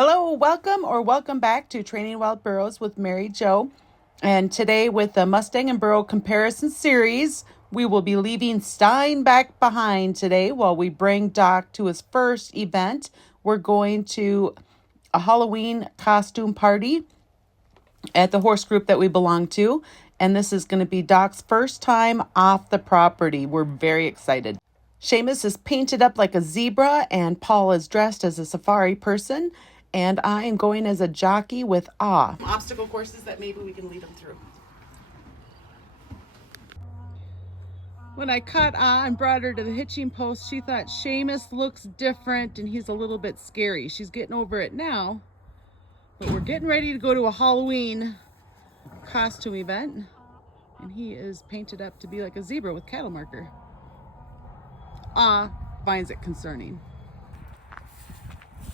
Hello, welcome back to Training Wild Burros with Mary Jo. And today with the Mustang and Burro comparison series, we will be leaving Stein back behind today while we bring Doc to his first event. We're going to a Halloween costume party at the horse group that we belong to. And this is going to be Doc's first time off the property. We're very excited. Seamus is painted up like a zebra and Paul is dressed as a safari person. And I am going as a jockey with awe. Obstacle courses that maybe we can lead them through. When I caught Ah and brought her to the hitching post, she thought Seamus looks different and he's a little bit scary. She's getting over it now. But we're getting ready to go to a Halloween costume event. And he is painted up to be like a zebra with cattle marker. Ah finds it concerning.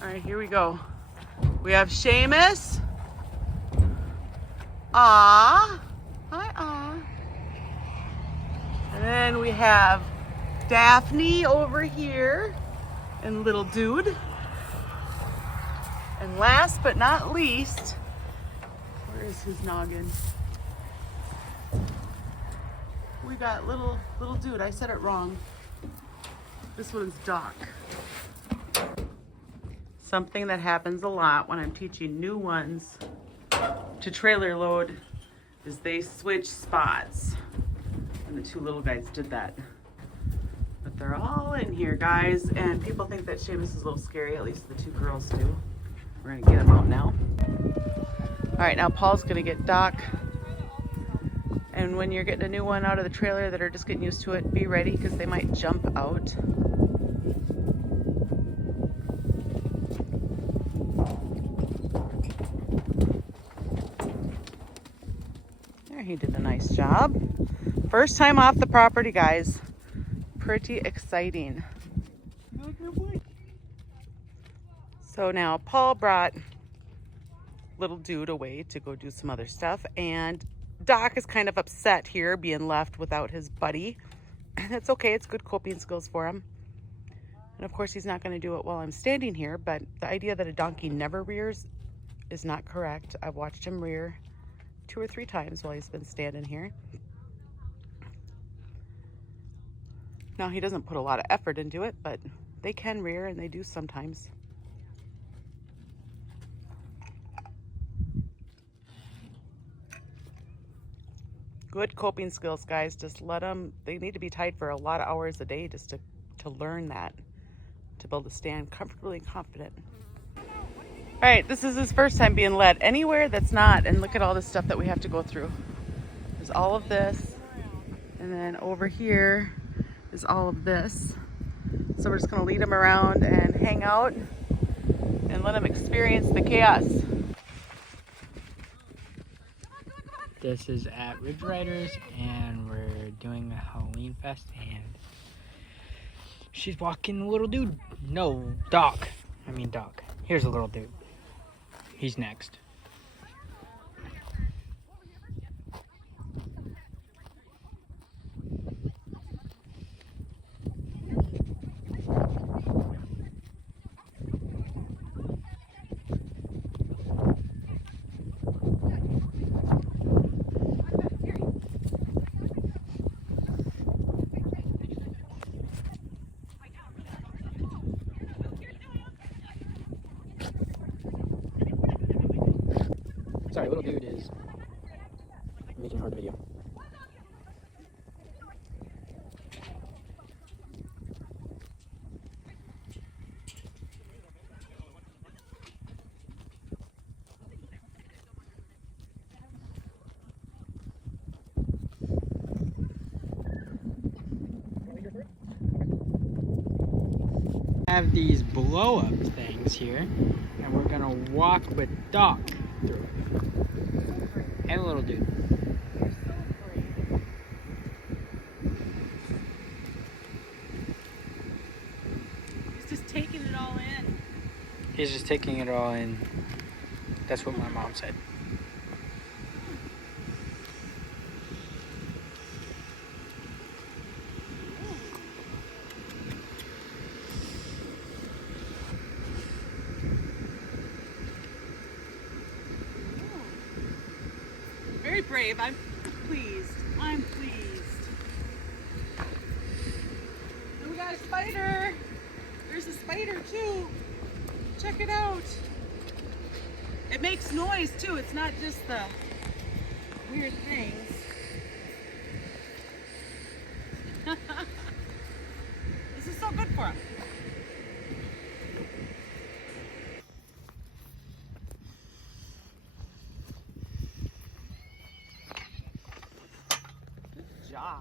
All right, here we go. We have Seamus. Ah. Hi, Ah. And then we have Daphne over here and little dude. And last but not least, where is his noggin? We got little dude. I said it wrong. This one's Doc. Something that happens a lot when I'm teaching new ones to trailer load is they switch spots. And the two little guys did that. But they're all in here, guys. And people think that Seamus is a little scary, at least the two girls do. We're gonna get him out now. All right, now Paul's gonna get Doc. And when you're getting a new one out of the trailer that are just getting used to it, be ready because they might jump out. He did a nice job. First time off the property, guys. Pretty exciting. So now Paul brought little dude away to go do some other stuff, and Doc is kind of upset here being left without his buddy. That's okay, it's good coping skills for him. And of course he's not going to do it while I'm standing here, but the idea that a donkey never rears is not correct. I've watched him rear 2 or 3 times while he's been standing here. Now he doesn't put a lot of effort into it, but they can rear and they do sometimes. Good coping skills, guys. Just let them, they need to be tied for a lot of hours a day just to learn that, to be able to stand comfortably and confident. All right, this is his first time being led anywhere that's not, and look at all the stuff that we have to go through. There's all of this, and then over here is all of this. So we're just gonna lead him around and hang out and let him experience the chaos. This is at Ridge Riders, and we're doing a Halloween fest, and she's walking a little dude. No, Doc. I mean Doc. Here's a little dude. He's next. Sorry, little dude is making hard video. Have these blow-up things here, and we're gonna walk with Doc through it. And a little dude. You're so brave. He's just taking it all in. He's just taking it all in. That's what my mom said. brave. I'm pleased. I'm pleased. And we got a spider. There's a spider too. Check it out. It makes noise too. It's not just the weird things. This is so good for him. Good job.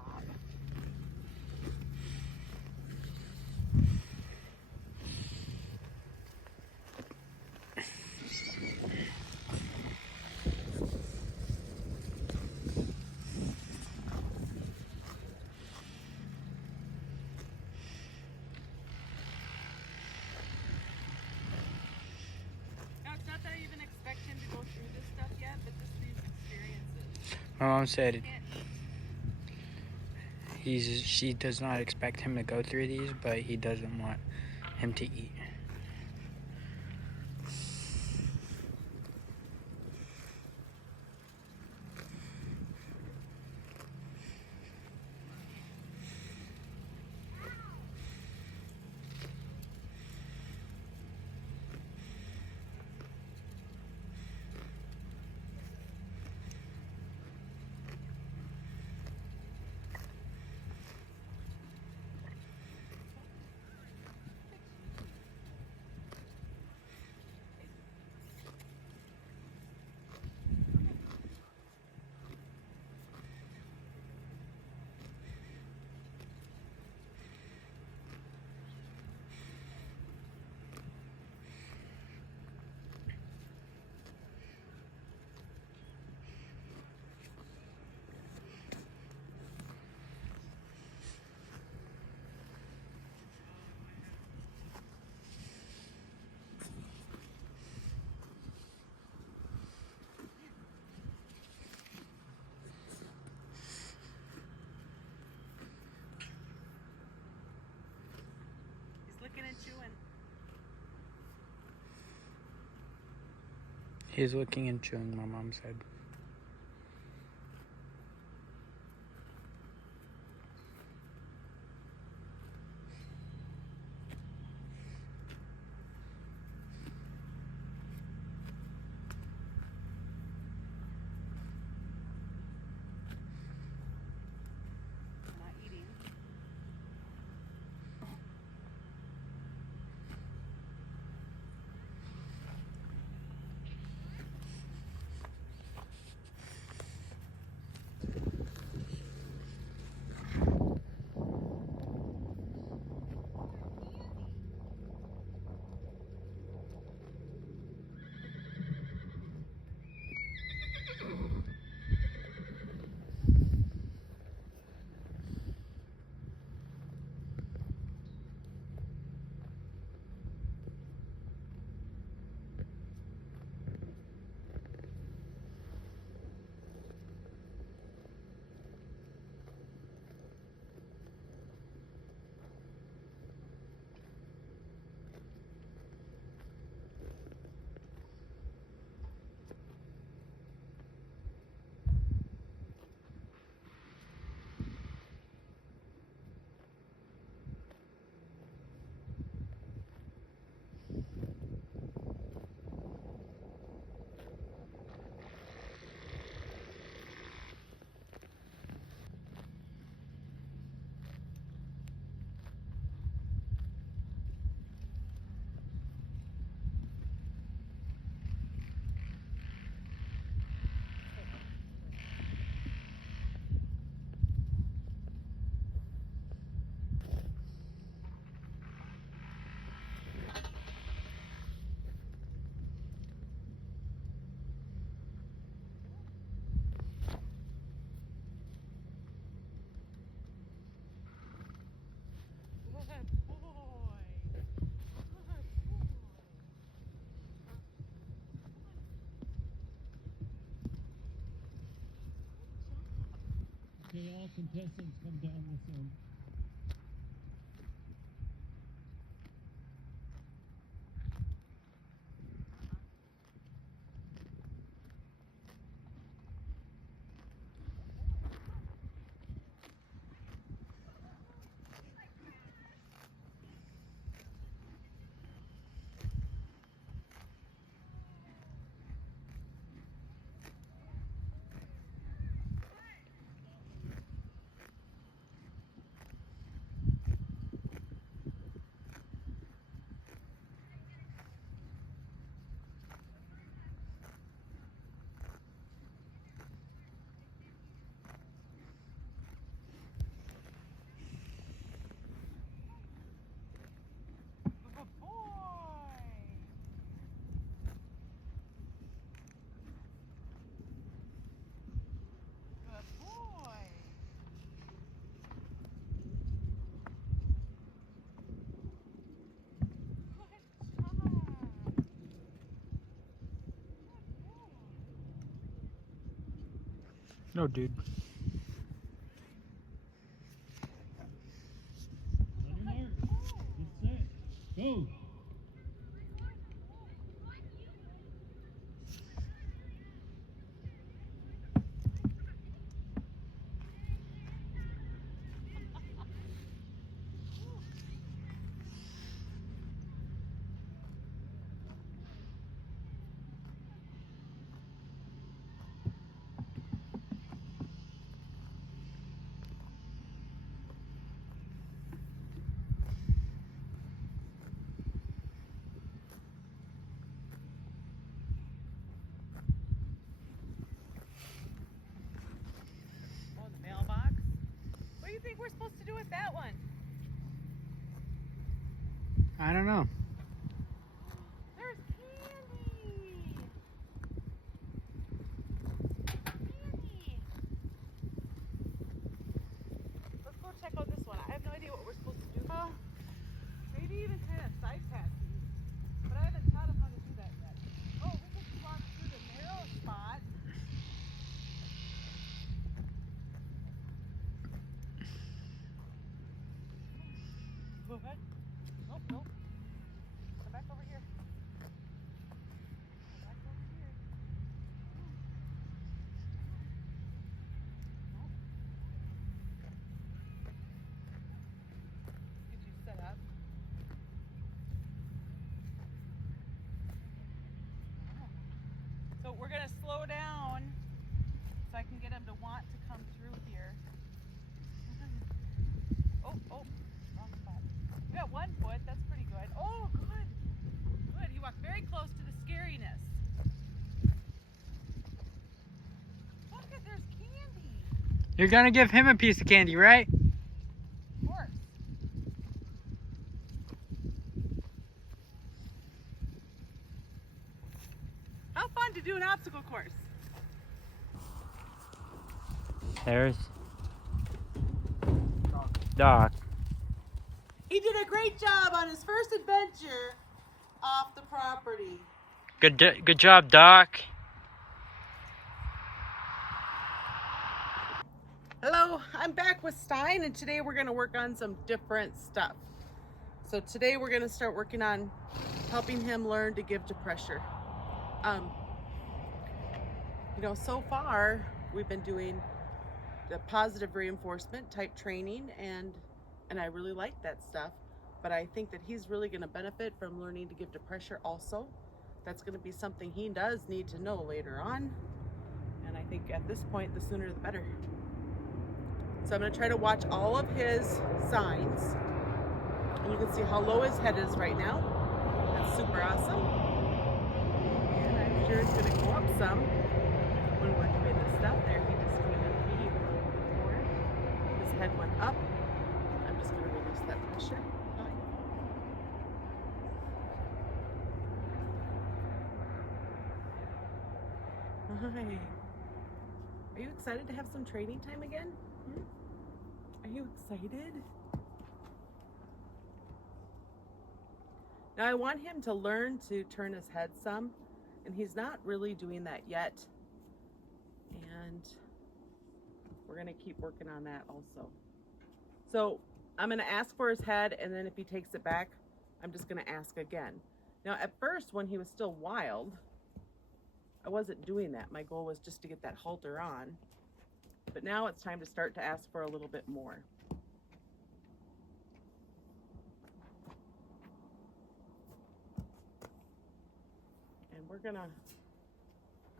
Now, it's not that I even expect him to go through this stuff yet, but just these experiences. My mom said Can't she does not expect him to go through these, but he doesn't want him to eat. looking and chewing. He's looking and chewing, my mom said. Not eating. Good boy. Okay, all contestants come down this end. No, dude. On your mark. Get set. Go. Oh, the mailbox. What do you think we're supposed to do with that one? I don't know. There's candy. Candy. Let's go check out this one. I have no idea what we're supposed to do. Maybe even kind of side pass these. But I haven't taught him how to do that yet. Oh, we just walked through the narrow spot. Go ahead. Nope, nope. Come back over here. Come back over here. Nope. Get you set up. So we're gonna slow down so I can get him to want to come through here. Oh, oh, wrong spot. We got 1 foot, that's pretty good. Oh, good. Good, he walked very close to the scariness. Look at, there's candy. You're gonna give him a piece of candy, right? Of course. How fun to do an obstacle course. There's Doc. He did a great job on his first adventure off the property. Good job, Doc. Hello, I'm back with Stein, and today we're going to work on some different stuff. So today we're going to start working on helping him learn to give to pressure. So far we've been doing the positive reinforcement type training, and I really like that stuff, but I think that he's really going to benefit from learning to give to pressure also. That's going to be something he does need to know later on, and I think at this point the sooner the better. So I'm going to try to watch all of his signs, and you can see how low his head is right now. That's super awesome, and I'm sure it's going to go up some when we're doing this stuff. There, he just went in forward. His head went up. I'm just going to release that pressure. Hi. Are you excited to have some training time again? Are you excited? Now I want him to learn to turn his head some, and he's not really doing that yet. And we're going to keep working on that also. So I'm going to ask for his head, and then if he takes it back, I'm just going to ask again. Now at first, when he was still wild, I wasn't doing that. My goal was just to get that halter on. But now it's time to start to ask for a little bit more. And we're going to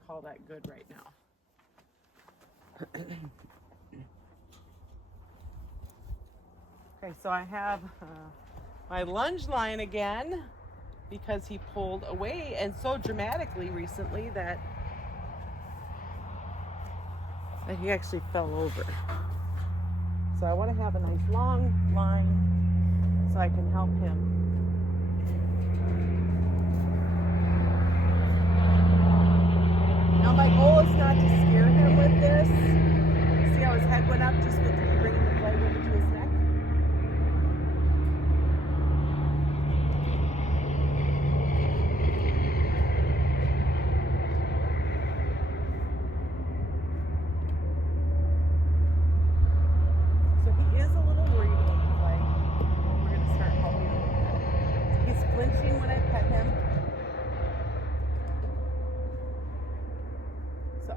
call that good right now. Okay, so I have my lunge line again, because he pulled away and so dramatically recently that he actually fell over. So I want to have a nice long line so I can help him. Now my goal is not to scare him with this. See how his head went up just with bringing the flag over to his neck?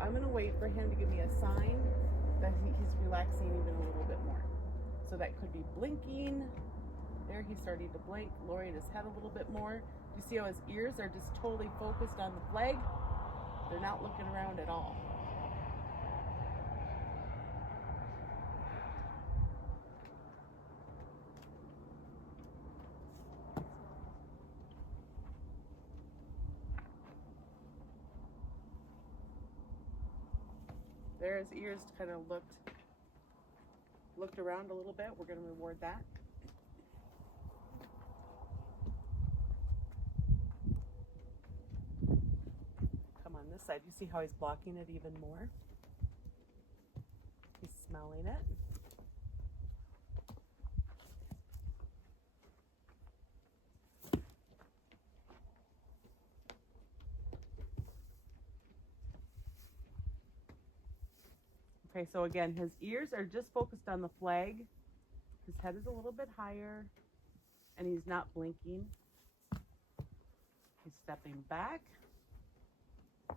I'm gonna wait for him to give me a sign that he's relaxing even a little bit more. So that could be blinking. There, he's starting to blink, lowering his head a little bit more. You see how his ears are just totally focused on the flag? They're not looking around at all. There, his ears kind of looked around a little bit. We're going to reward that. Come on this side. You see how he's blocking it even more? He's smelling it. Okay, so again, his ears are just focused on the flag. His head is a little bit higher, and he's not blinking. He's stepping back. So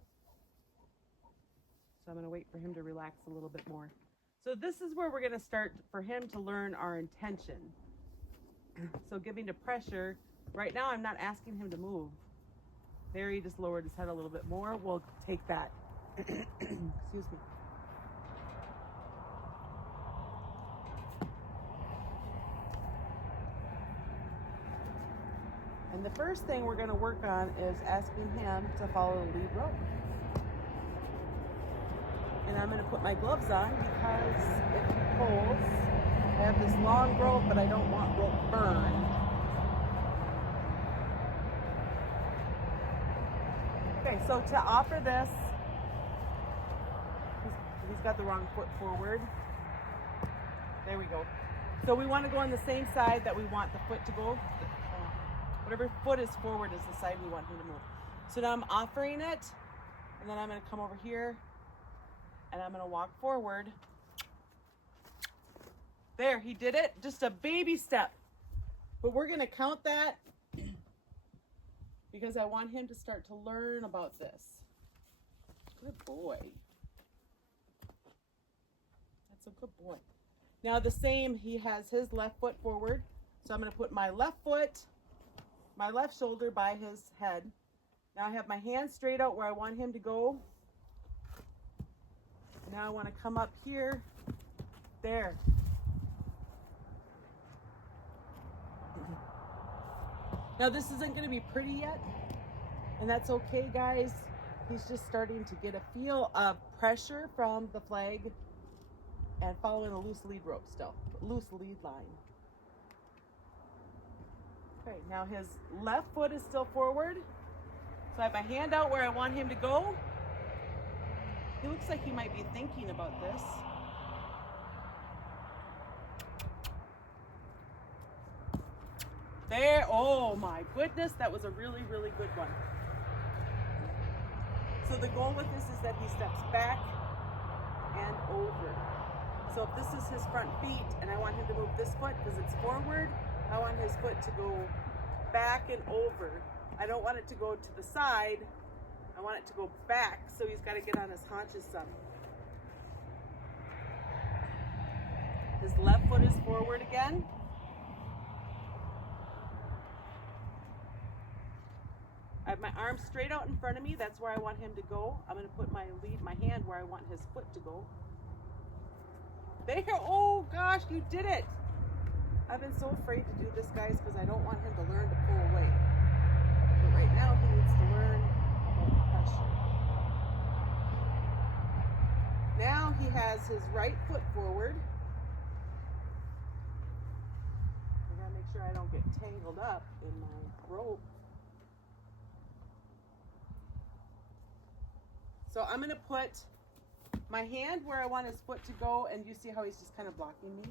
I'm going to wait for him to relax a little bit more. So this is where we're going to start for him to learn our intention. So giving the pressure. Right now, I'm not asking him to move. There, he just lowered his head a little bit more. We'll take that. Excuse me. And the first thing we're going to work on is asking him to follow the lead rope. And I'm going to put my gloves on because if he pulls, I have this long rope, but I don't want rope burn. Okay, so to offer this, he's got the wrong foot forward. There we go. So we want to go on the same side that we want the foot to go. Whatever foot is forward is the side we want him to move. So now I'm offering it, and then I'm going to come over here, and I'm going to walk forward. There, he did it. Just a baby step. But we're going to count that because I want him to start to learn about this. Good boy. That's a good boy. Now the same, he has his left foot forward. So I'm going to put my left foot, my left shoulder by his head. Now I have my hands straight out where I want him to go. Now I want to come up here. There. Now this isn't going to be pretty yet, and that's okay, guys. He's just starting to get a feel of pressure from the flag and following a loose lead rope still, loose lead line. Okay, now his left foot is still forward. So I have my hand out where I want him to go. He looks like he might be thinking about this. There, oh my goodness, that was a really, really good one. So the goal with this is that he steps back and over. So if this is his front feet and I want him to move this foot because it's forward, I want his foot to go back and over. I don't want it to go to the side. I want it to go back, so he's got to get on his haunches some. His left foot is forward again. I have my arms straight out in front of me. That's where I want him to go. I'm going to put my hand where I want his foot to go. There, oh gosh, you did it. I've been so afraid to do this, guys, because I don't want him to learn to pull away. But right now, he needs to learn about pressure. Now he has his right foot forward. I gotta make sure I don't get tangled up in my rope. So I'm gonna put my hand where I want his foot to go, and you see how he's just kind of blocking me?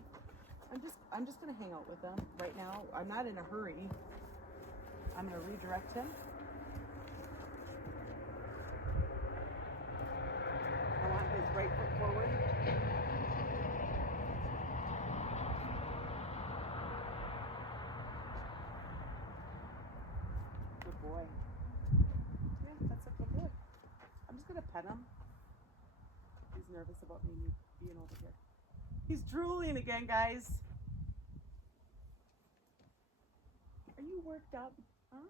I'm just gonna hang out with him right now. I'm not in a hurry. I'm gonna redirect him. I want his right foot forward. Good boy. Yeah, that's a good boy. I'm just gonna pet him. he's nervous about me being over here. He's drooling again, guys. Are you worked up? Huh?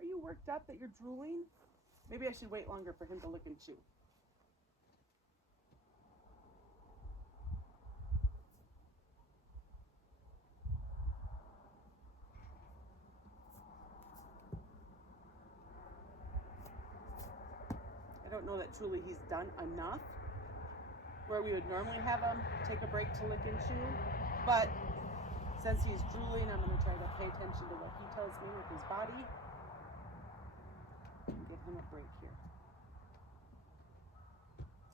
Are you worked up that you're drooling? Maybe I should wait longer for him to lick and chew. I don't know that truly he's done enough where we would normally have him take a break to lick and chew, but since he's drooling, I'm going to try to pay attention to what he tells me with his body and give him a break here.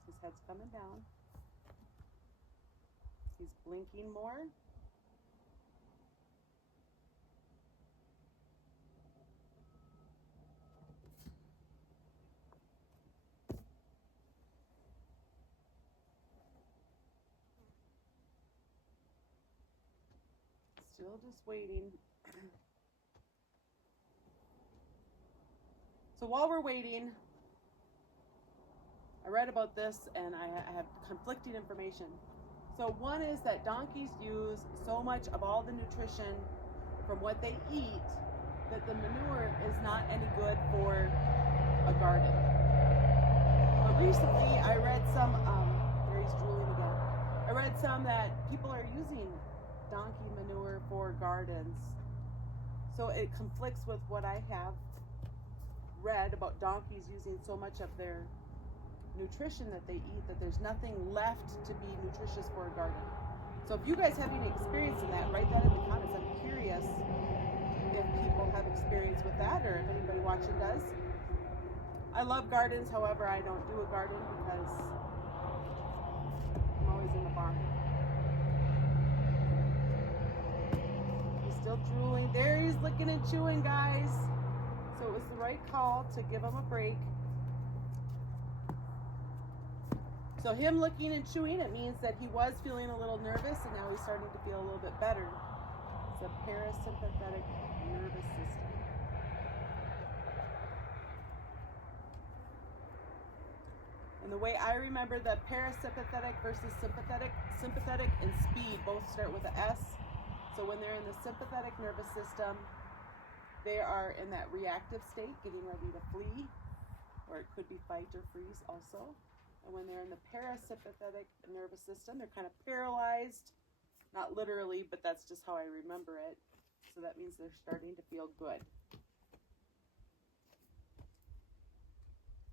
His head's coming down. He's blinking more. Still just waiting. So while we're waiting, I read about this and I have conflicting information. So one is that donkeys use so much of all the nutrition from what they eat that the manure is not any good for a garden. But recently I read some, there he's drooling again. I read some that people are using donkey manure for gardens. So it conflicts with what I have read about donkeys using so much of their nutrition that they eat that there's nothing left to be nutritious for a garden. So if you guys have any experience in that, write that in the comments. I'm curious if people have experience with that or if anybody watching does. I love gardens, however, I don't do a garden because I'm always in the barn. Still drooling. There he's licking and chewing, guys. So it was the right call to give him a break. So him licking and chewing, it means that he was feeling a little nervous and now he's starting to feel a little bit better. It's a parasympathetic nervous system. And the way I remember the parasympathetic versus sympathetic and speed both start with an S. So when they're in the sympathetic nervous system, they are in that reactive state, getting ready to flee, or it could be fight or freeze also. And when they're in the parasympathetic nervous system, they're kind of paralyzed, not literally, but that's just how I remember it. So that means they're starting to feel good.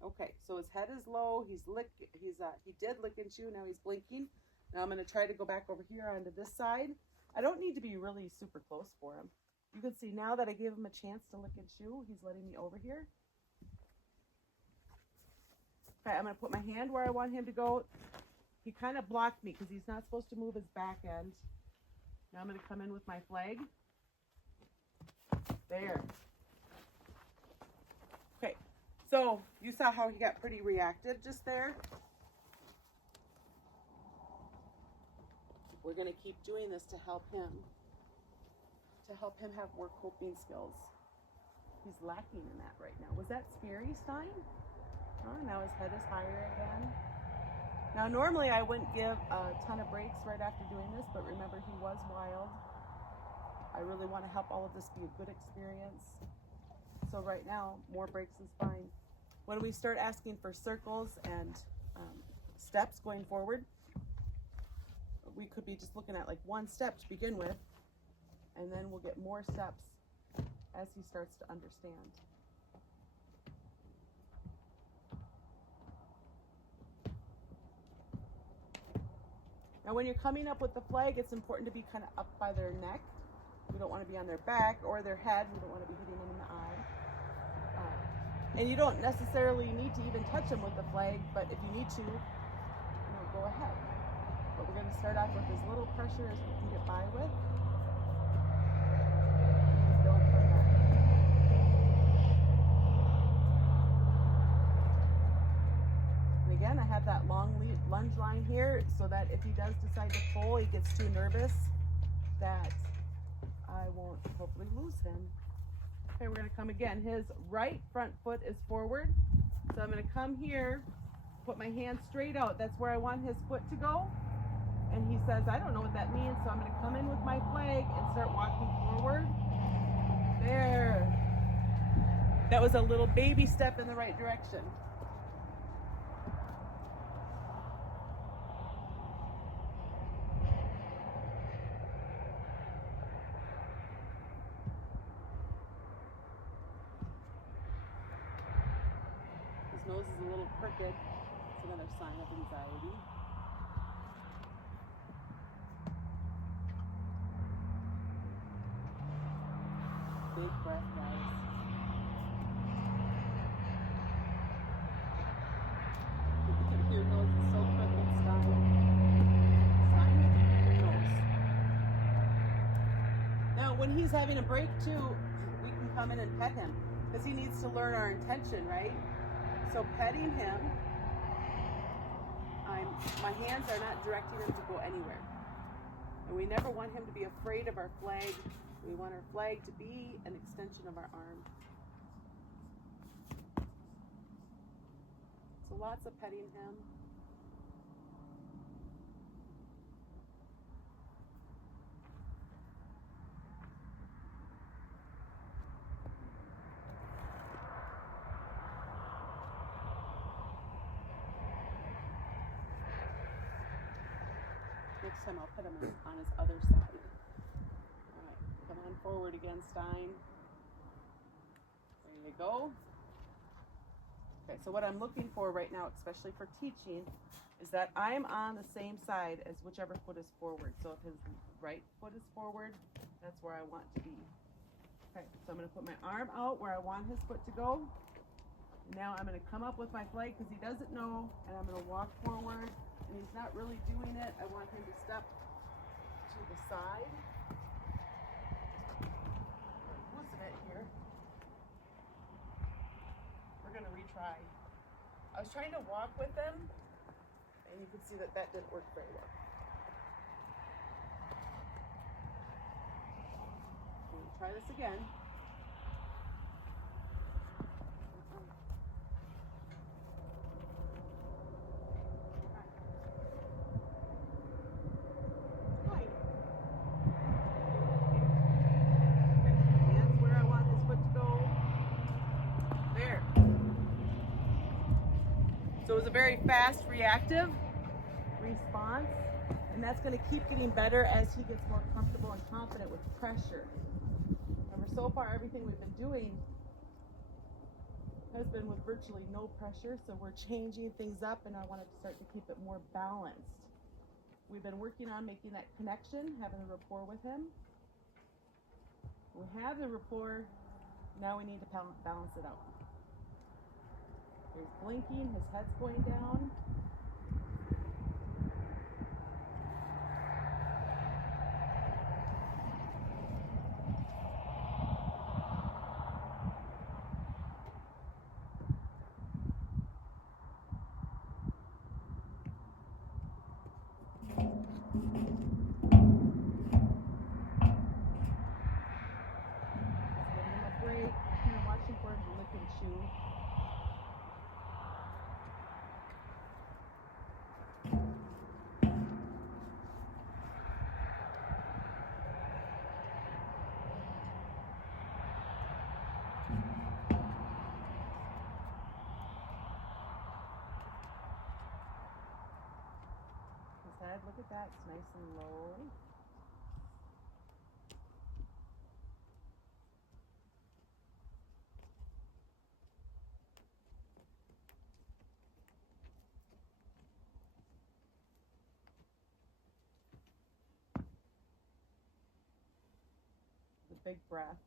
Okay, so his head is low. He did lick and chew. Now he's blinking. Now I'm going to try to go back over here onto this side. I don't need to be really super close for him. You can see now that I gave him a chance to lick and chew, he's letting me over here. Okay, I'm going to put my hand where I want him to go. He kind of blocked me because he's not supposed to move his back end. Now I'm going to come in with my flag. There. Okay, so you saw how he got pretty reactive just there. We're going to keep doing this to help him have more coping skills. He's lacking in that right now. Was that scary, Stein? Oh, now his head is higher again. Now, normally I wouldn't give a ton of breaks right after doing this, but remember, he was wild. I really want to help all of this be a good experience. So right now, more breaks is fine. When we start asking for circles and steps going forward, we could be just looking at like one step to begin with, and then we'll get more steps as he starts to understand. Now when you're coming up with the flag, it's important to be kind of up by their neck. We don't want to be on their back or their head. We don't want to be hitting them in the eye. And you don't necessarily need to even touch them with the flag, but if you need to, go ahead. But we're going to start off with as little pressure as we can get by with. And build from that. And again, I have that long lunge line here so that if he does decide to pull, he gets too nervous, that I won't hopefully lose him. Okay, we're going to come again. His right front foot is forward. So I'm going to come here put my hand straight out. That's where I want his foot to go. And he says, I don't know what that means, so I'm going to come in with my flag and start walking forward. There. That was a little baby step in the right direction. His nose is a little crooked. It's another sign of anxiety. Big breath, guys. Your nose is so crooked, Stein. Stein with your nose. Now, when he's having a break too, we can come in and pet him because he needs to learn our intention, right? So petting him, my hands are not directing him to go anywhere. And we never want him to be afraid of our flag. We want our flag to be an extension of our arm. So lots of petting him. Next time I'll put him on his other side. All right, come on forward again, Stein. There you go. Okay, so what I'm looking for right now, especially for teaching, is that I'm on the same side as whichever foot is forward. So if his right foot is forward, that's where I want to be. Okay, so I'm going to put my arm out where I want his foot to go. And now I'm going to come up with my flag because he doesn't know, and I'm going to walk forward. And he's not really doing it. I want him to step to the side. I'm losing it here. We're going to retry. I was trying to walk with them, and you can see that that didn't work very well. We're going to try this again. So it was a very fast, reactive response, and that's going to keep getting better as he gets more comfortable and confident with pressure. Remember, so far everything we've been doing has been with virtually no pressure, so we're changing things up, and I wanted to start to keep it more balanced. We've been working on making that connection, having a rapport with him. We have the rapport, now we need to balance it out. He's blinking, his head's going down. Let's give him a break. Kind of watching for him to lick and chew. Head, look at that, it's nice and low. The big breath.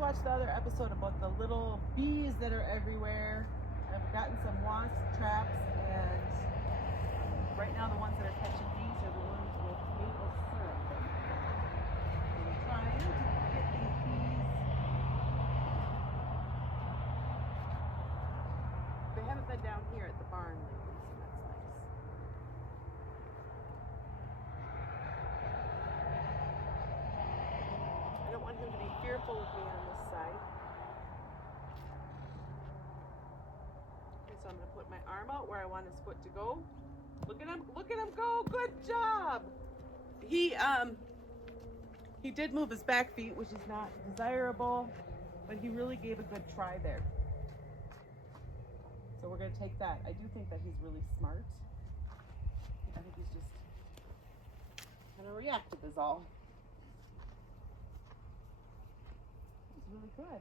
Watch the other episode about the little bees that are everywhere. I've gotten some wasp traps, and right now the been down here at the barn lately, so that's nice. I don't want him to be fearful of me on this side. Okay, so I'm going to put my arm out where I want his foot to go. Look at him go. Good job. He did move his back feet, which is not desirable, but he really gave a good try there. So we're going to take that. I do think that he's really smart. I think he's just kind of reactive is all. He's really good.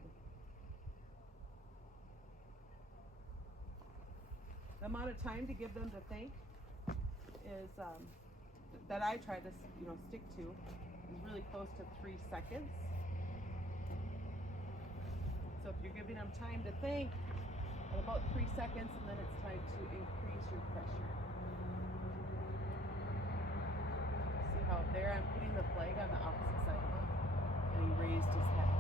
The amount of time to give them to think is that I try to stick to is really close to 3 seconds. So if you're giving them time to think, at about 3 seconds, and then it's time to increase your pressure. See how there I'm putting the flag on the opposite side of him, and he raised his head.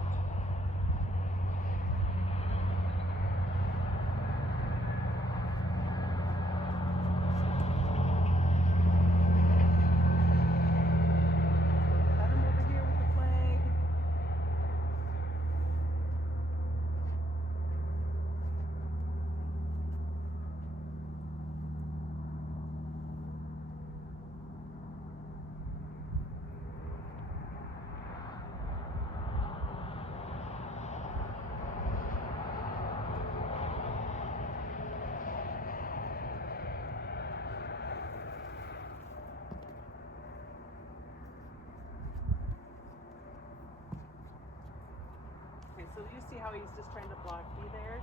Okay, so you see how he's just trying to block me there?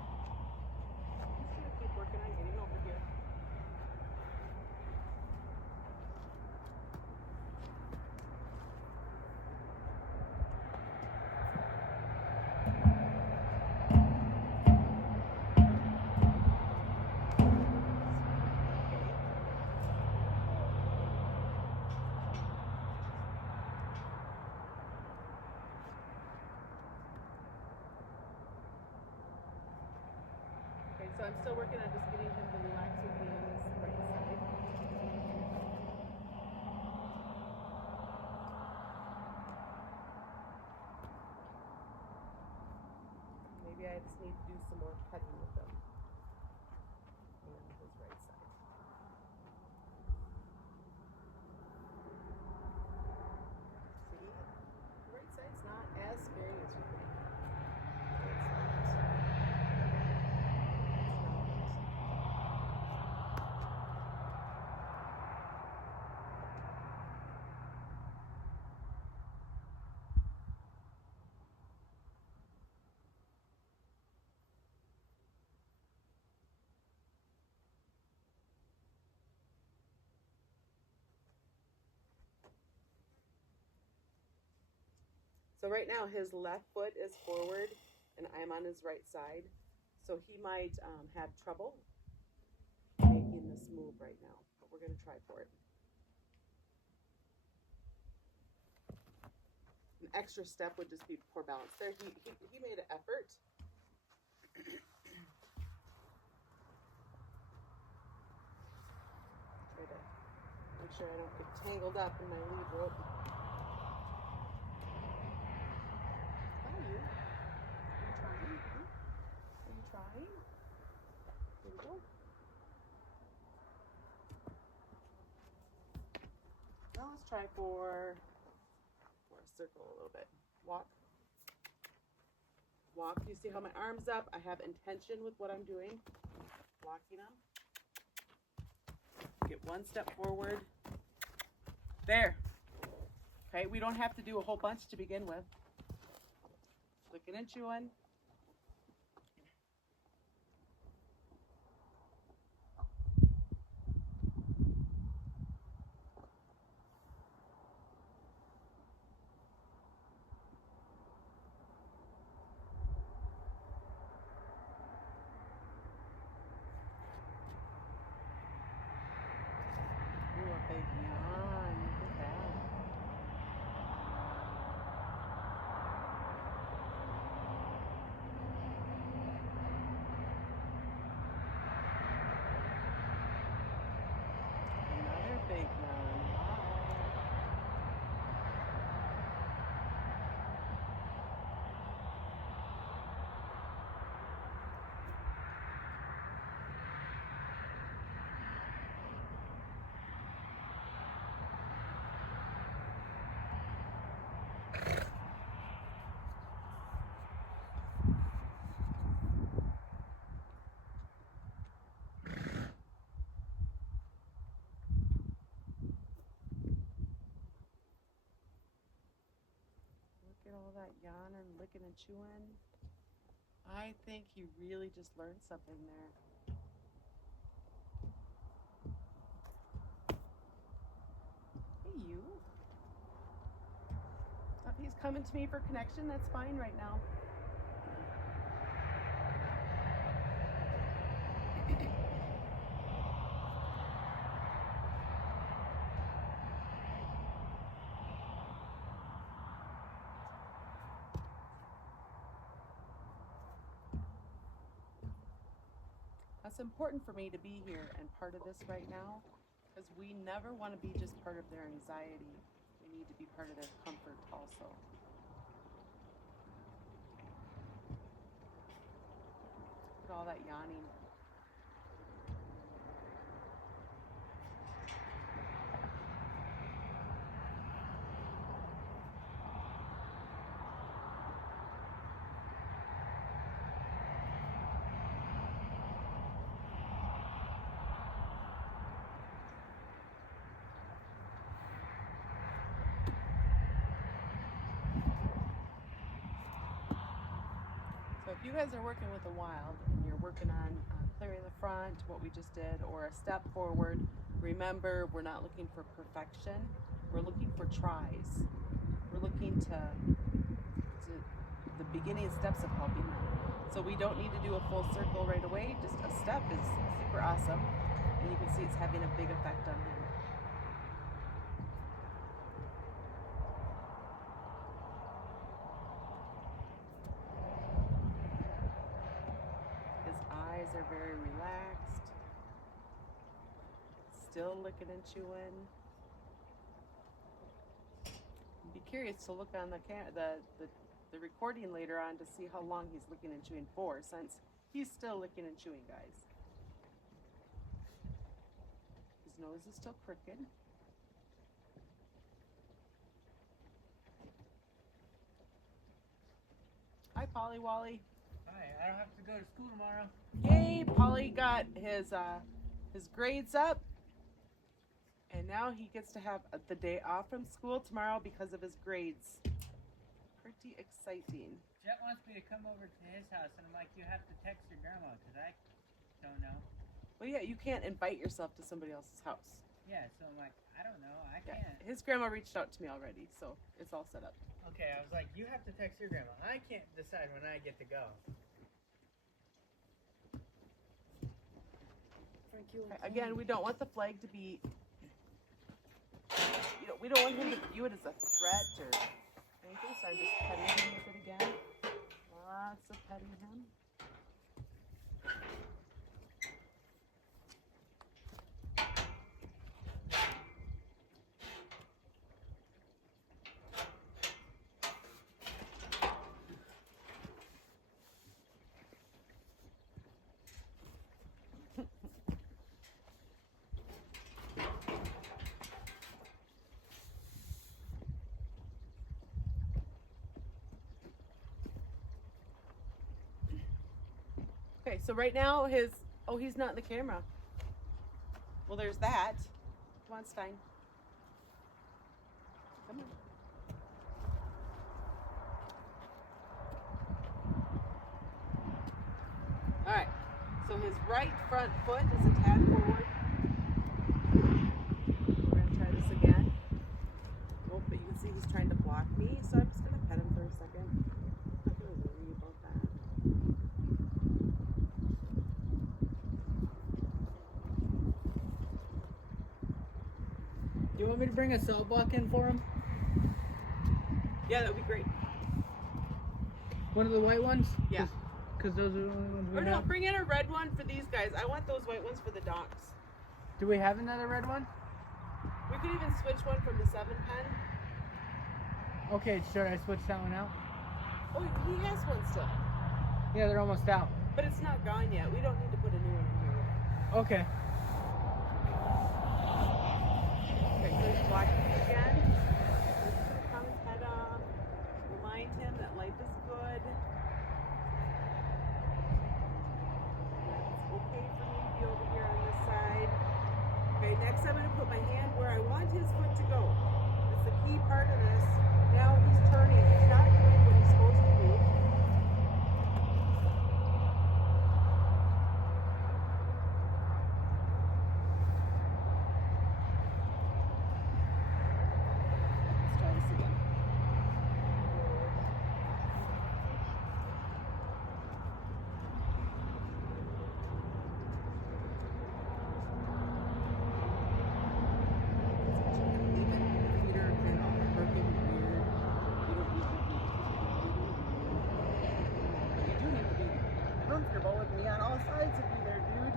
I'm just going to keep working on getting over here. Okay, so I'm still working on just getting him to relax with me on this right side. Maybe I just need to do some more cutting with him on his right side. See, the right side's not as scary as you think. It's not. So right now his left foot is forward and I'm on his right side. So he might have trouble making this move right now, but we're going to try for it. An extra step would just be poor balance. There, he made an effort. Try to make sure I don't get tangled up in my lead rope. Are you trying? Here we go. Now let's try for a circle a little bit. Walk. Walk. You see how my arm's up? I have intention with what I'm doing. Walking them. Get one step forward. There. Okay, we don't have to do a whole bunch to begin with. Clicking and chewing. Ooh, a big yawn. Look at that. Yawning, licking and chewing. I think he really just learned something there. Hey, you. If he's coming to me for connection, that's fine right now. It's important for me to be here and part of this right now, because we never want to be just part of their anxiety. We need to be part of their comfort also. Look at all that yawning. So if you guys are working with a wild and you're working on clearing the front, what we just did, or a step forward, remember we're not looking for perfection. We're looking for tries. We're looking to the beginning steps of helping them. So we don't need to do a full circle right away. Just a step is super awesome. And you can see it's having a big effect on him. Eyes are very relaxed, still licking and chewing. Be curious to look on the recording later on to see how long he's licking and chewing for, since he's still licking and chewing, guys. His nose is still crooked. Hi, Polly Wally. Hi, I don't have to go to school tomorrow. Yay, Polly got his grades up, and now he gets to have the day off from school tomorrow because of his grades. Pretty exciting. Jet wants me to come over to his house, and I'm like, you have to text your grandma, because I don't know. Well, yeah, you can't invite yourself to somebody else's house. Yeah, so I'm like, I don't know, I Yeah, can't. his grandma reached out to me already, so it's all set up. Okay, I was like, you have to text your grandma. I can't decide when I get to go. Again, we don't want the flag to be, we don't want him to view it as a threat or anything, so I'm just petting him with it again. Lots of petting him. Okay, so right now he's not in the camera. Well, there's that. Come on, Stein. Come on. All right, so his right front foot is a tad forward. We're gonna try this again. Oh, but you can see he's trying to block me, so I'm just gonna pet him for a second. I'm not gonna worry about that. Do you want me to bring a salt block in for him? Yeah, that would be great. One of the white ones? Yeah. Because those are the only ones we Or no, have. bring in a red one for these guys. I want those white ones for the dogs. Do we have another red one? We could even switch one from the 7-pen. Okay, should I switch that one out? Oh, he has one still. Yeah, they're almost out. But it's not gone yet. We don't need to put a new one in here yet. Okay. Okay, so he's blocking me again. Just gonna come and pet him. Remind him that life is good. It's okay for me to be over here on this side. Okay, next I'm gonna put my hand where I want his foot to go. This the key part of this. Now he's turning. He's not doing what he's supposed to do. Let's try this again. Comfortable with me on all sides of you there, dude.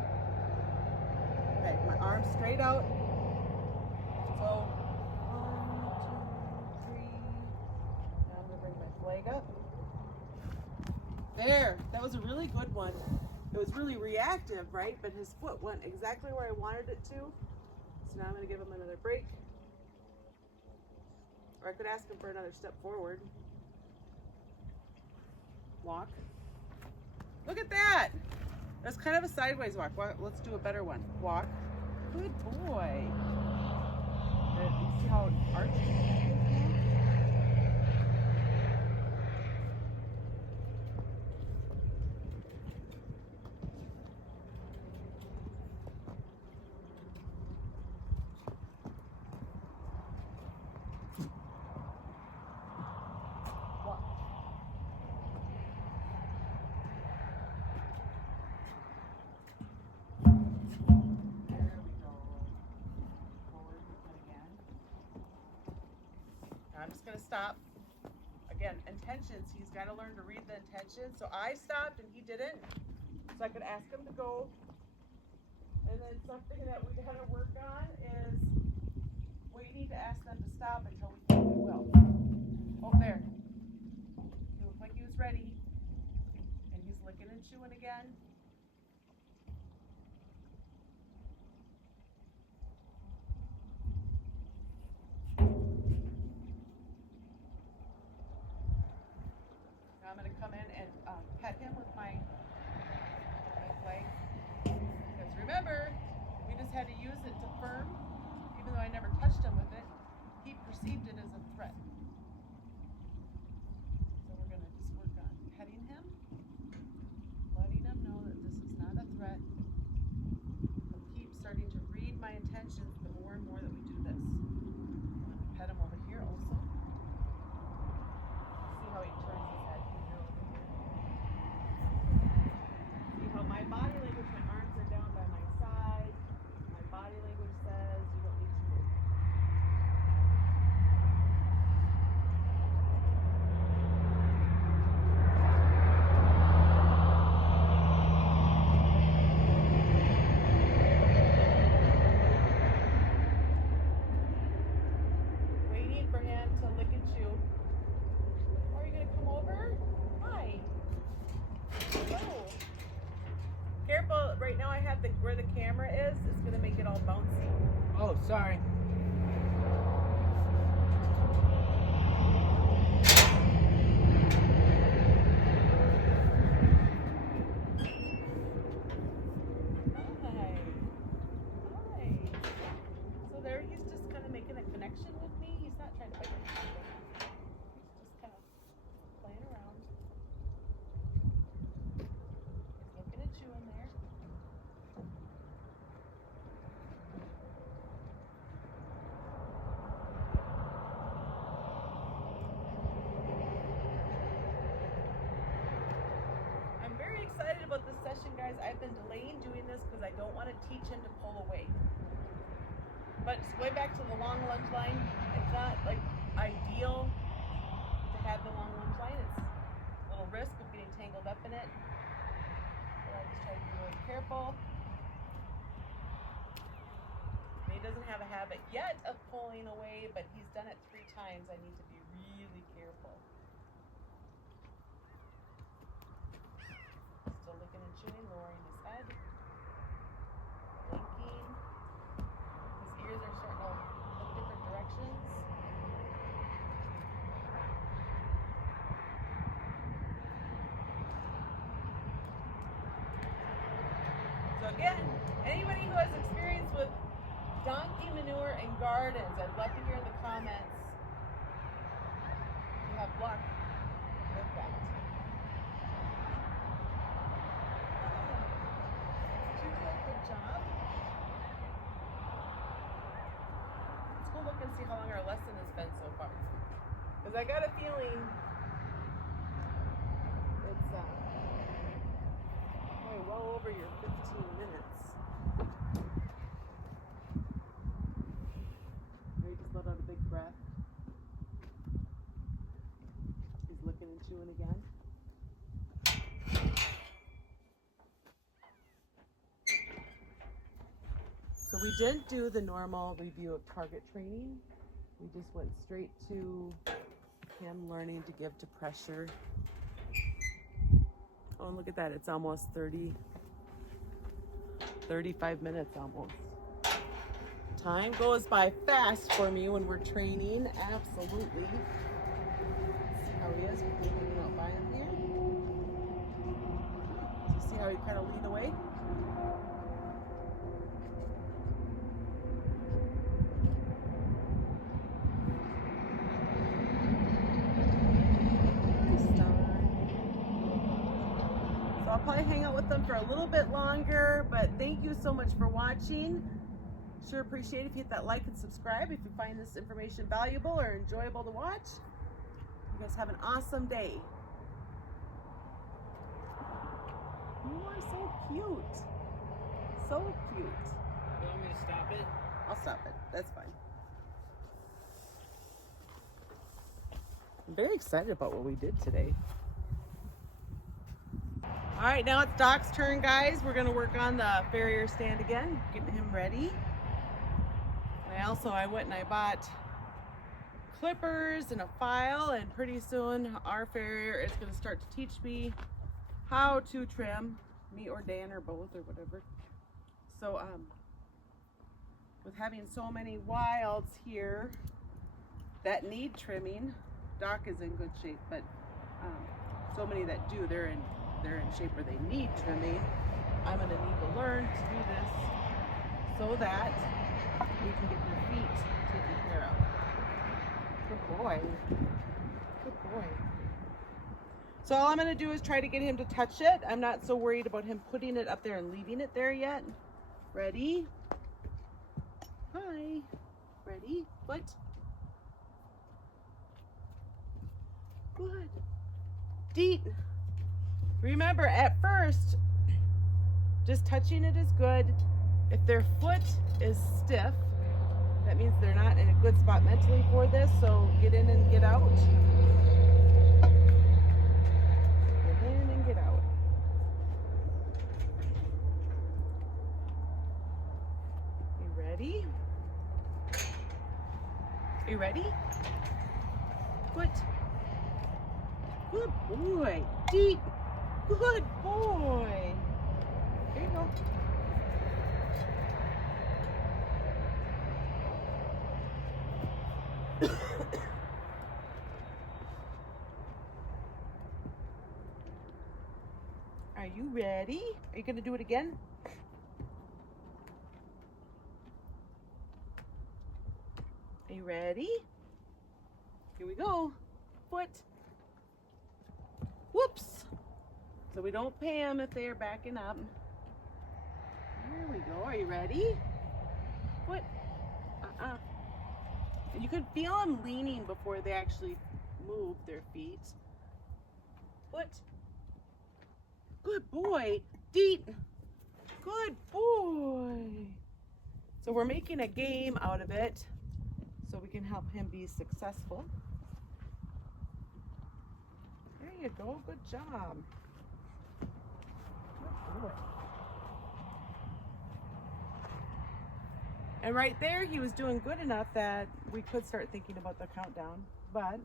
Okay, my arms straight out. So, 1, 2, 3. Now I'm gonna bring my flag up. There, that was a really good one. It was really reactive, right? But his foot went exactly where I wanted it to. So now I'm gonna give him another break. Or I could ask him for another step forward. Walk. Look at that. That's kind of a sideways walk. Let's do a better one. Walk. Good boy. You see how it arched? I'm just going to stop. Again, intentions. He's got to learn to read the intentions. So I stopped and he didn't. So I could ask him to go. And then something that we got to work on is we need to ask them to stop until we think we will. Oh, there. He looked like he was ready. And he's licking and chewing again. I'm going to come in and pet him with my flag. Because remember, we just had to use it to firm. Even though I never touched him with it, he perceived it as a threat. So we're going to just work on petting him, letting him know that this is not a threat. He'll keep starting to read my intentions the more and more that we do this. I'm going to pet him over here also. See how he turns his head. My body language, my arms are down by my side. My body language says you don't need to move. Waiting for him to lick and chew. Are you going to come over? Hi. Hello. Careful, right now I have where the camera is, it's going to make it all bouncy. Oh, sorry. Hi. Hi. So there he's just kind of making a connection with me. He's not trying to bite me. He's just kind of playing around. He's looking at you in there. I'm very excited about this session, guys. I've been delaying doing this because I don't want to teach him to pull away. But it's way back to the long lunge line. It's not like ideal to have the long lunge line. It's a little risk of getting tangled up in it. But I just try to be really careful. He doesn't have a habit yet of pulling away, but he's done it 3 times. I need to be really careful. Still looking and chewing, lowering his head. Blinking. His ears are starting to look different directions. So again, anybody who has experience with donkey manure and gardens, I'd love to hear in the comments you have luck with that. Did you do a good job? Let's go look and see how long our lesson has been so far. Because I got a feeling it's probably well over your 15 minutes. Ray just let out a big breath. He's looking and chewing again. So we didn't do the normal review of target training. We just went straight to him learning to give to pressure. Oh, and look at that. It's almost 35 minutes almost. Time goes by fast for me when we're training. Absolutely. Let's see how he is. We're hanging out by him here. Do you see how he kind of leaned away? I'll probably hang out with them for a little bit longer, but thank you so much for watching. Sure appreciate it if you hit that like and subscribe if you find this information valuable or enjoyable to watch. You guys have an awesome day. You are so cute. So cute. You want me to stop it? I'll stop it. That's fine. I'm very excited about what we did today. All right, now it's Doc's turn, guys. We're gonna work on the farrier stand again, getting him ready. I went and I bought clippers and a file, and pretty soon our farrier is gonna start to teach me how to trim, me or Dan or both or whatever. So with having so many wilds here that need trimming, Doc is in good shape, but so many that do, they're in shape where they need trimming. I'm gonna need to learn to do this so that we can get their feet taken care of. Good boy. Good boy. So all I'm gonna do is try to get him to touch it. I'm not so worried about him putting it up there and leaving it there yet. Ready? Hi. Ready? Foot. Good. Deep. Remember, at first, just touching it is good. If their foot is stiff, that means they're not in a good spot mentally for this, so get in and get out. Get in and get out. You ready? You ready? Foot. Good boy. Deep. Good boy. There you go. Are you ready? Are you going to do it again? Are you ready? Here we go. Foot. Whoops. So we don't pay them if they are backing up. Here we go. Are you ready? Foot. You could feel them leaning before they actually move their feet. Foot. Good boy. Feet. Good boy. So we're making a game out of it so we can help him be successful. There you go. Good job. Good boy. And right there, he was doing good enough that we could start thinking about the countdown, but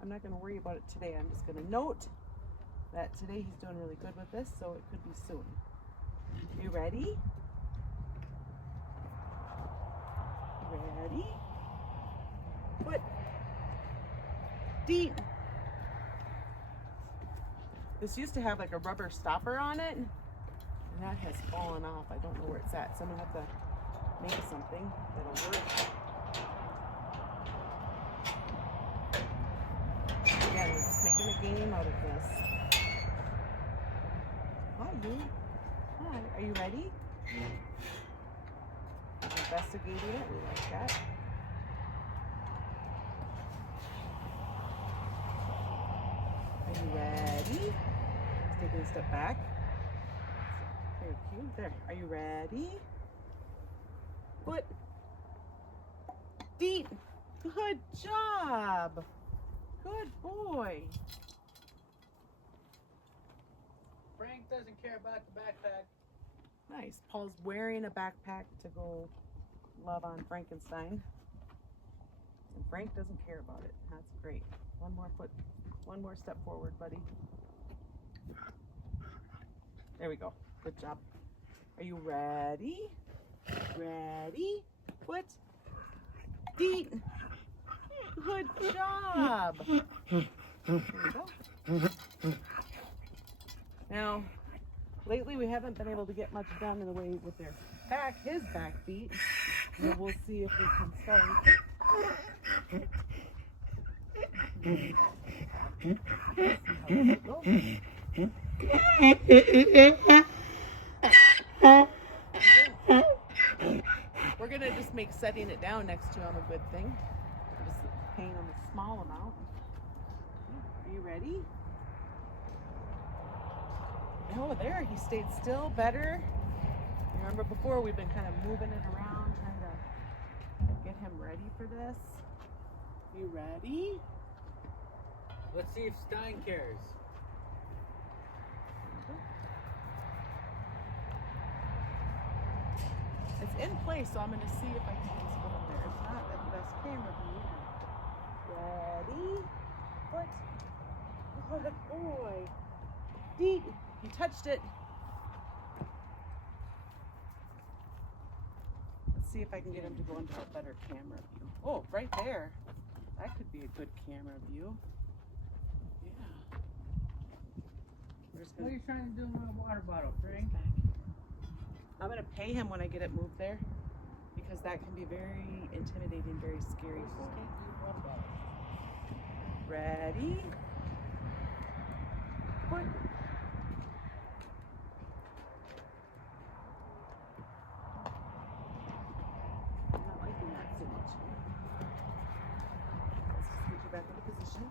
I'm not going to worry about it today. I'm just going to note that today he's doing really good with this, so it could be soon. You ready? Ready? Foot. Deep. This used to have like a rubber stopper on it, and that has fallen off. I don't know where it's at, so I'm going to have to make something that'll work. out of this. Hi, you. Hi. Are you ready? Investigating it. We like that. Are you ready? He's taking a step back. Very cute. There. Are you ready? Foot. Feet. Good job. Good boy. Frank doesn't care about the backpack. Nice. Paul's wearing a backpack to go love on Frankenstein. And Frank doesn't care about it. That's great. One more foot. One more step forward, buddy. There we go. Good job. Are you ready? Ready? Foot. Feet. Good job. There we go. Now, lately we haven't been able to get much done in the way with their back, his back feet. So we'll see if we can start. We're gonna just make setting it down next to him a good thing. Just paying him a small amount. Are you ready? Oh, there, he stayed still better. Remember before we've been kind of moving it around, trying to get him ready for this. You ready? Let's see if Stein cares. It's in place, so I'm going to see if I can just put him there. It's not at the best camera view. Ready? Foot. Good boy. Feet. You touched it. Let's see if I can get him to go into a better camera view. Oh, right there. That could be a good camera view. Yeah. What are you trying to do with my water bottle, Frank? I'm going to pay him when I get it moved there, because that can be very intimidating, very scary for him. Ready? Foot. I'm not liking that so much. Let's just get you back into position.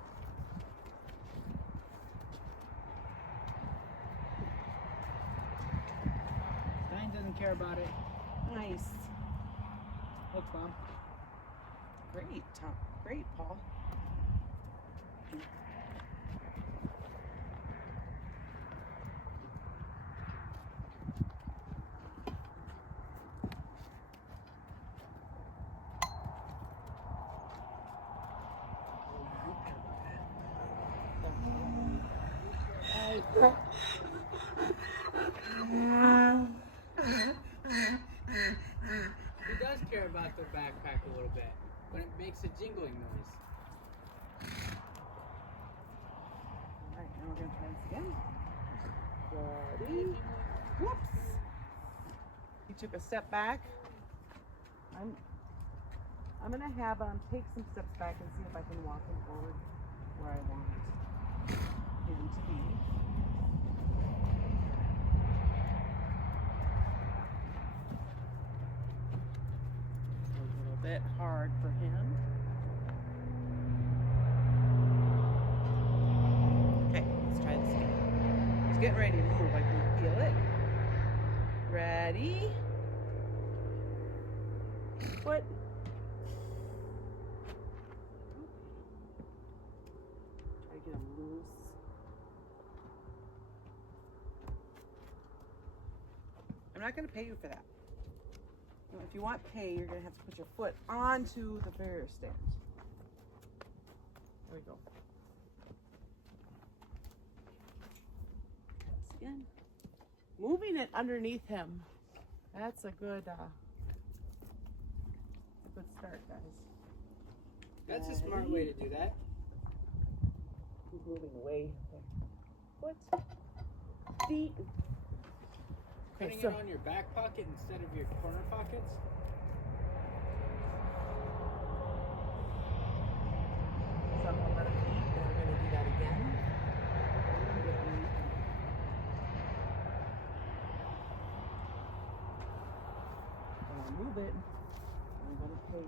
Stein doesn't care about it. Nice. Look, Mom. Great, Tom. Great, Paul. He does care about their backpack a little bit when it makes a jingling noise. Alright, now we're going to try this again. Ready? Whoops! He took a step back. I'm going to have him take some steps back and see if I can walk him forward where I want him to be. A little bit hard for him. Okay, let's try this again. He's getting ready to move. I can feel it. Ready? Foot. Try to get him loose. I'm not going to pay you for that. If you want pay, you're going to have to put your foot onto the barrier stand. There we go. Yes, again. Moving it underneath him. That's a good start, guys. That's a smart way to do that. He's moving away. Foot. Feet. Putting it on your back pocket instead of your corner pockets. So I'm going to let him eat, and we're going to do that again. Okay.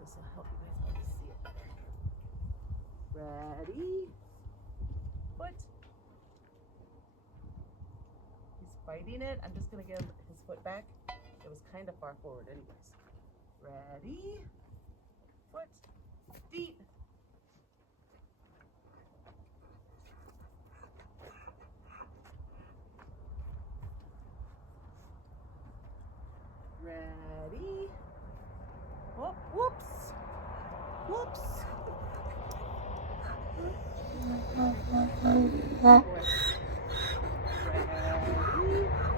This will help you guys maybe see it better. Ready? Foot. He's fighting it. I'm just gonna give him his foot back. It was kind of far forward anyways. Ready? Foot. Feet. Ready? Oh, whoops. Whoops. Ready?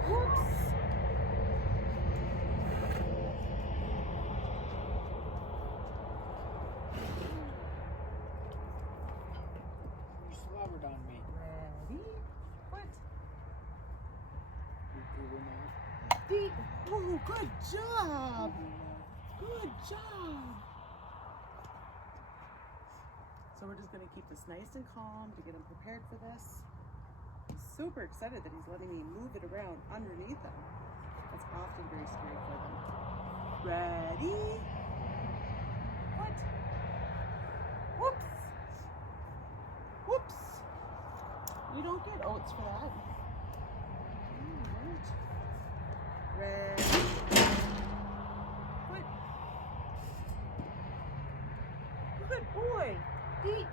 Whoops. You slobbered on me. Ready? Foot. You Google now. Feet. Oh, good job. Good job. So we're just going to keep this nice and calm to get him prepared for this. He's super excited that he's letting me move it around underneath him. That's often very scary for them. Ready? Foot. Whoops. Whoops. You don't get oats for that. Ready? Foot. Good boy. Feet.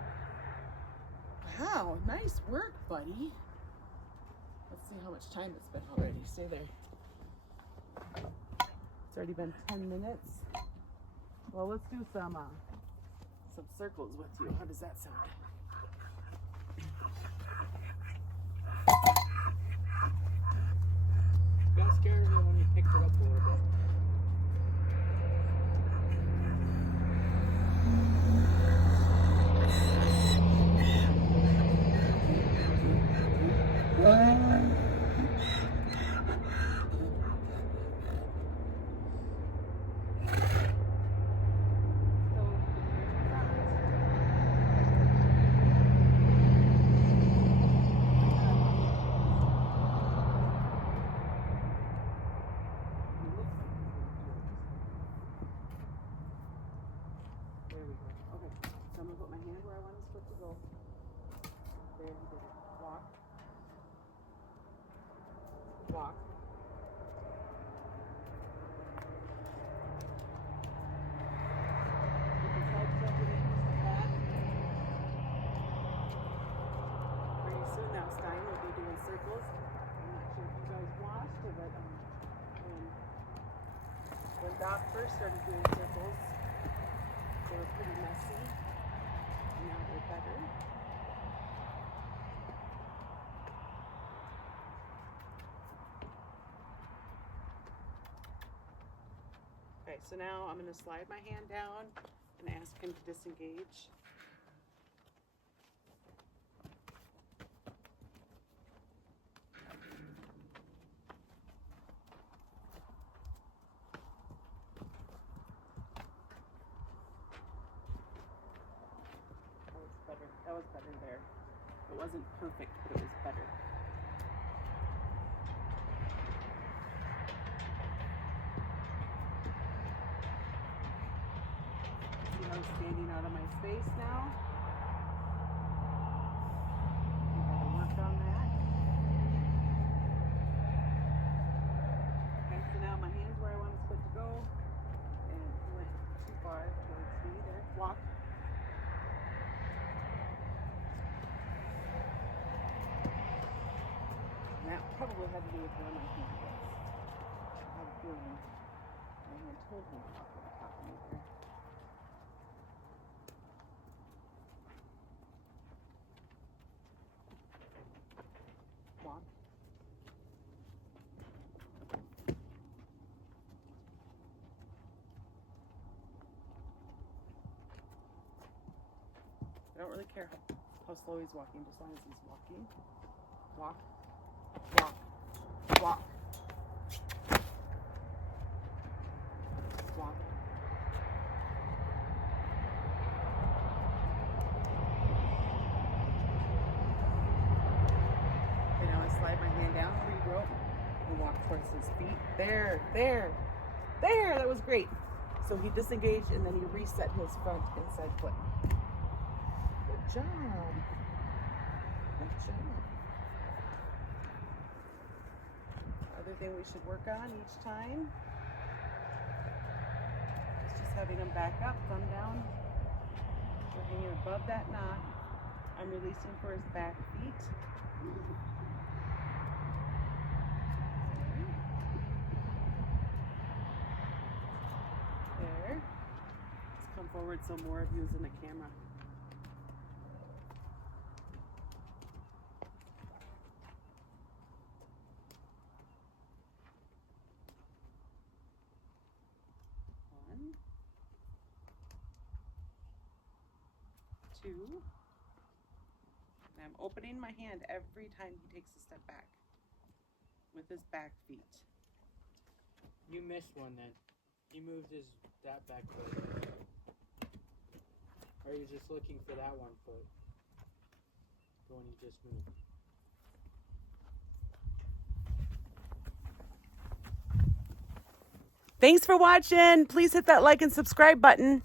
Wow, nice work, buddy. Let's see how much time it's been already. Stay there. It's already been 10 minutes. Well, let's do some circles with you. How does that sound? Got scared of it when you picked it up a little bit. There we go. Okay, so I'm gonna put my hand where I want his foot to go. There, he did it. Walk. Walk. Keep his head tilted in just like that. Pretty soon now, Stein will be doing circles. I'm not sure if you guys watched it, but when Doc first started doing circles, they were pretty messy. And now they're better. Okay, so now I'm going to slide my hand down and ask him to disengage. That was better there. It wasn't perfect, but it was better. See how he's standing out of my space now? We gotta work on that. Okay, so now my hand's where I want his foot to go. And he went too far towards me there. Walk. That probably had to do with where my hand was. I had a feeling my hand told me to walk to the top of me there. Walk. I don't really care how slow he's walking, just as long as he's walking. Walk. Walk. Walk. Walk. Okay, now I slide my hand down, free rope, and walk towards his feet. There. That was great. So he disengaged and then he reset his front inside foot. Good job. Other thing we should work on each time is just having him back up, thumb down. We're hanging above that knot. I'm releasing for his back feet. There. Let's come forward so more of you is in the camera. One, two. And I'm opening my hand every time he takes a step back with his back feet. You missed one then. He moved that back foot. Or you're just looking for that one foot. The one you just moved. Thanks for watching. Please hit that like and subscribe button.